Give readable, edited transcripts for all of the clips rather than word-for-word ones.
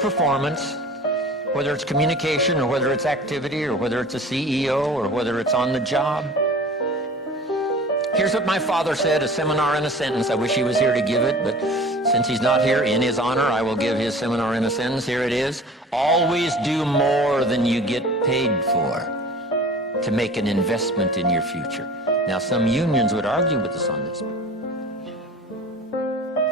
performance, whether it's communication or whether it's activity or whether it's a CEO or whether it's on the job. Here's what my father said, a seminar in a sentence. I wish he was here to give it, but since he's not here, in his honor, I will give his seminar in a sentence. Here it is. Always do more than you get paid for to make an investment in your future. Now, some unions would argue with us on this.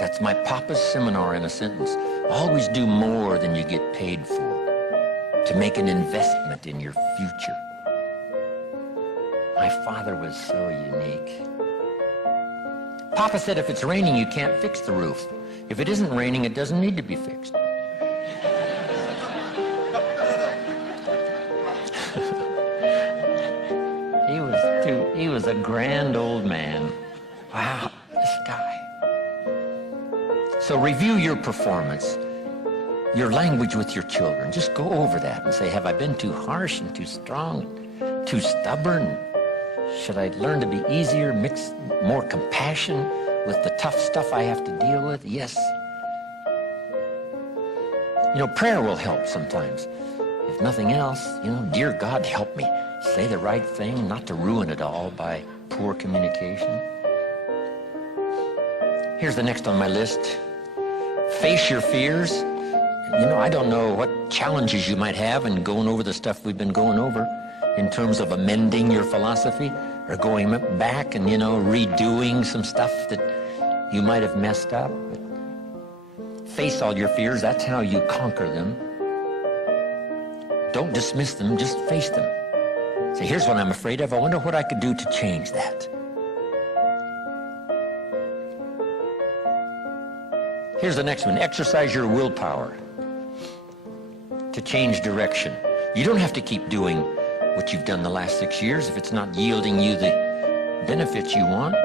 That's my papa's seminar in a sentence. Always do more than you get paid for to make an investment in your future. My father was so unique. Papa said if it's raining, you can't fix the roof. If it isn't raining, it doesn't need to be fixed. He was a grand old man. Wow, this guy. So review your performance, your language with your children. Just go over that and say, have I been too harsh and too strong, too stubborn? Should I learn to be easier, mix more compassion with the tough stuff I have to deal with? Yes. You know, prayer will help sometimes. If nothing else, dear God, help me say the right thing, not to ruin it all by poor communication. Here's the next on my list. Face your fears. I don't know what challenges you might have in going over the stuff we've been going over in terms of amending your philosophy or going back and, redoing some stuff that you might have messed up. But face all your fears. That's how you conquer them. Don't dismiss them, just face them. Say, here's what I'm afraid of. I wonder what I could do to change that. Here's the next one. Exercise your willpower to change direction. You don't have to keep doing what you've done the last 6 years if it's not yielding you the benefits you want.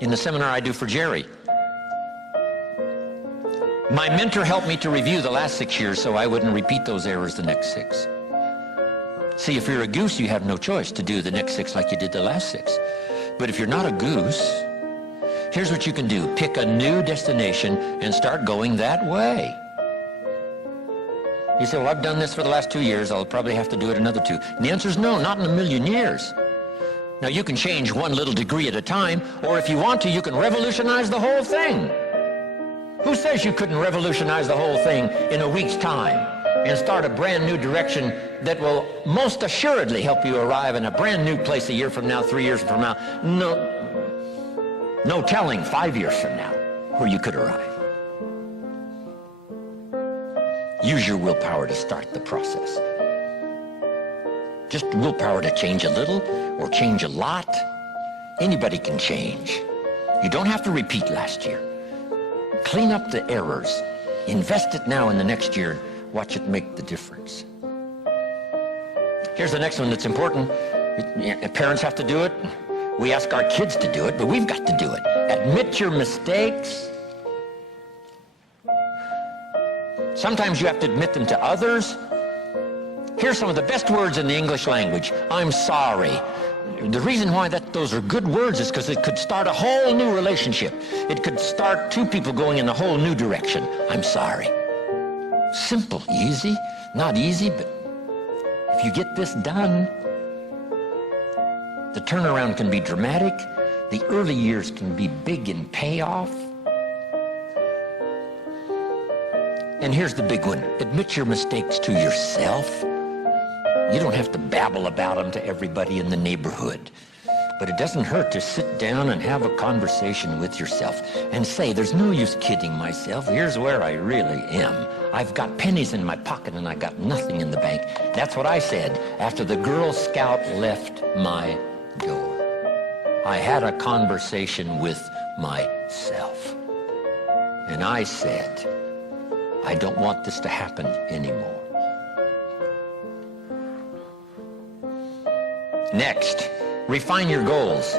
In the seminar I do for Jerry, my mentor helped me to review the last 6 years so I wouldn't repeat those errors the next 6. See, if you're a goose, you have no choice to do the next 6 like you did the last 6. But if you're not a goose, here's what you can do. Pick a new destination and start going that way. You say, well, I've done this for the last 2 years. I'll probably have to do it another 2. And the answer is no, not in a million years. Now, you can change one little degree at a time, or if you want to, you can revolutionize the whole thing. Who says you couldn't revolutionize the whole thing in a week's time and start a brand new direction that will most assuredly help you arrive in a brand new place a year from now, 3 years from now? No telling 5 years from now where you could arrive. Use your willpower to start the process. Just willpower to change a little or change a lot. Anybody can change. You don't have to repeat last year. Clean up the errors. Invest it now in the next year. Watch it make the difference. Here's the next one that's important. Parents have to do it. We ask our kids to do it, but we've got to do it. Admit your mistakes. Sometimes you have to admit them to others. Here's some of the best words in the English language. I'm sorry. The reason why those are good words is because it could start a whole new relationship. It could start 2 people going in a whole new direction. I'm sorry. Simple, easy, not easy, but if you get this done, the turnaround can be dramatic. The early years can be big in payoff. And here's the big one. Admit your mistakes to yourself. You don't have to babble about them to everybody in the neighborhood. But it doesn't hurt to sit down and have a conversation with yourself and say, there's no use kidding myself. Here's where I really am. I've got pennies in my pocket and I got nothing in the bank. That's what I said after the Girl Scout left my door. I had a conversation with myself. And I said, I don't want this to happen anymore. Next, refine your goals.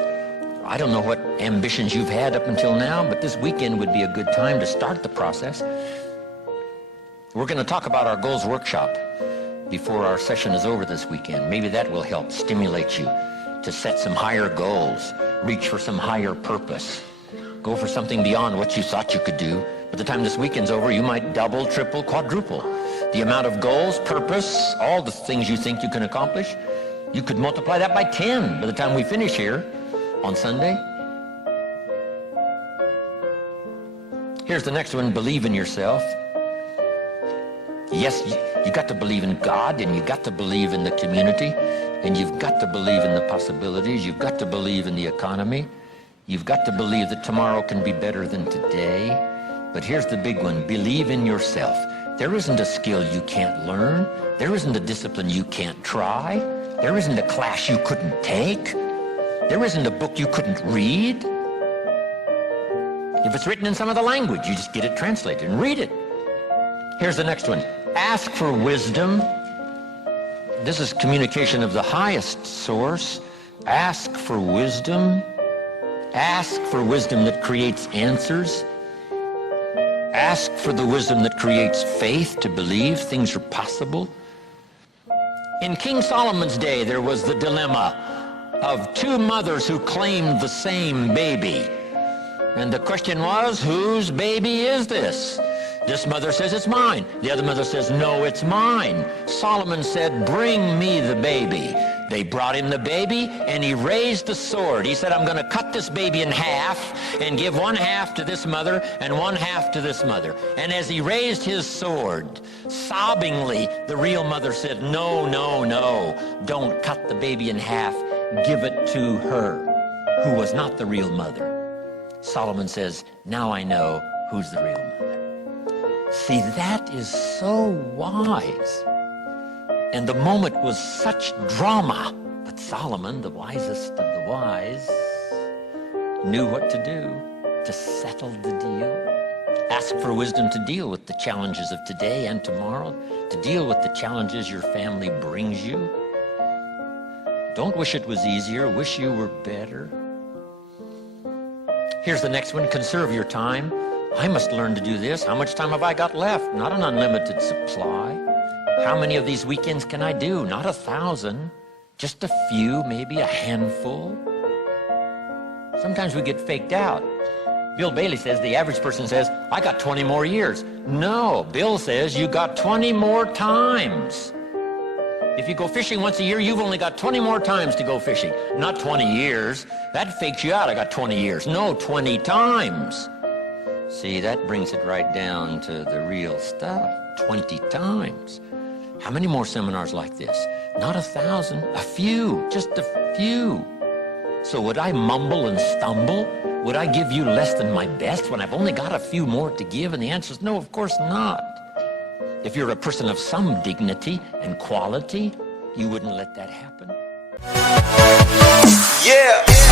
I don't know what ambitions you've had up until now, but this weekend would be a good time to start the process. We're going to talk about our goals workshop before our session is over this weekend. Maybe that will help stimulate you to set some higher goals, reach for some higher purpose, go for something beyond what you thought you could do By the time this weekend's over, you might double, triple, quadruple the amount of goals, purpose, all the things you think you can accomplish. You could multiply that by 10 by the time we finish here on Sunday. Here's the next one, believe in yourself. Yes, you got to believe in God, and you got to believe in the community, and you've got to believe in the possibilities. You've got to believe in the economy. You've got to believe that tomorrow can be better than today. But here's the big one, believe in yourself. There isn't a skill you can't learn. There isn't a discipline you can't try. There isn't a class you couldn't take. There isn't a book you couldn't read. If it's written in some other language, you just get it translated and read it. Here's the next one. Ask for wisdom. This is communication of the highest source. Ask for wisdom. Ask for wisdom that creates answers. Ask for the wisdom that creates faith to believe things are possible. In King Solomon's day, there was the dilemma of two mothers who claimed the same baby. And the question was, whose baby is this? This mother says, it's mine. The other mother says, no, it's mine. Solomon said, bring me the baby. They brought him the baby, and he raised the sword. He said, I'm going to cut this baby in half and give one half to this mother and one half to this mother. And as he raised his sword, sobbingly, the real mother said, no, no, no, don't cut the baby in half. Give it to her, who was not the real mother. Solomon says, now I know who's the real mother. See, that is so wise. And the moment was such drama. But Solomon, the wisest of the wise, knew what to do to settle the deal. Ask for wisdom to deal with the challenges of today and tomorrow, to deal with the challenges your family brings you. Don't wish it was easier. Wish you were better. Here's the next one. Conserve your time. I must learn to do this. How much time have I got left? Not an unlimited supply. How many of these weekends can I do? Not 1,000. Just a few, maybe a handful. Sometimes we get faked out. Bill Bailey says, the average person says, I got 20 more years. No, Bill says you got 20 more times. If you go fishing once a year, you've only got 20 more times to go fishing. Not 20 years. That fakes you out. I got 20 years. No, 20 times. See, that brings it right down to the real stuff. 20 times. How many more seminars like this? Not 1,000, a few, just a few. So would I mumble and stumble? Would I give you less than my best when I've only got a few more to give? And the answer is no, of course not. If you're a person of some dignity and quality, you wouldn't let that happen. Yeah.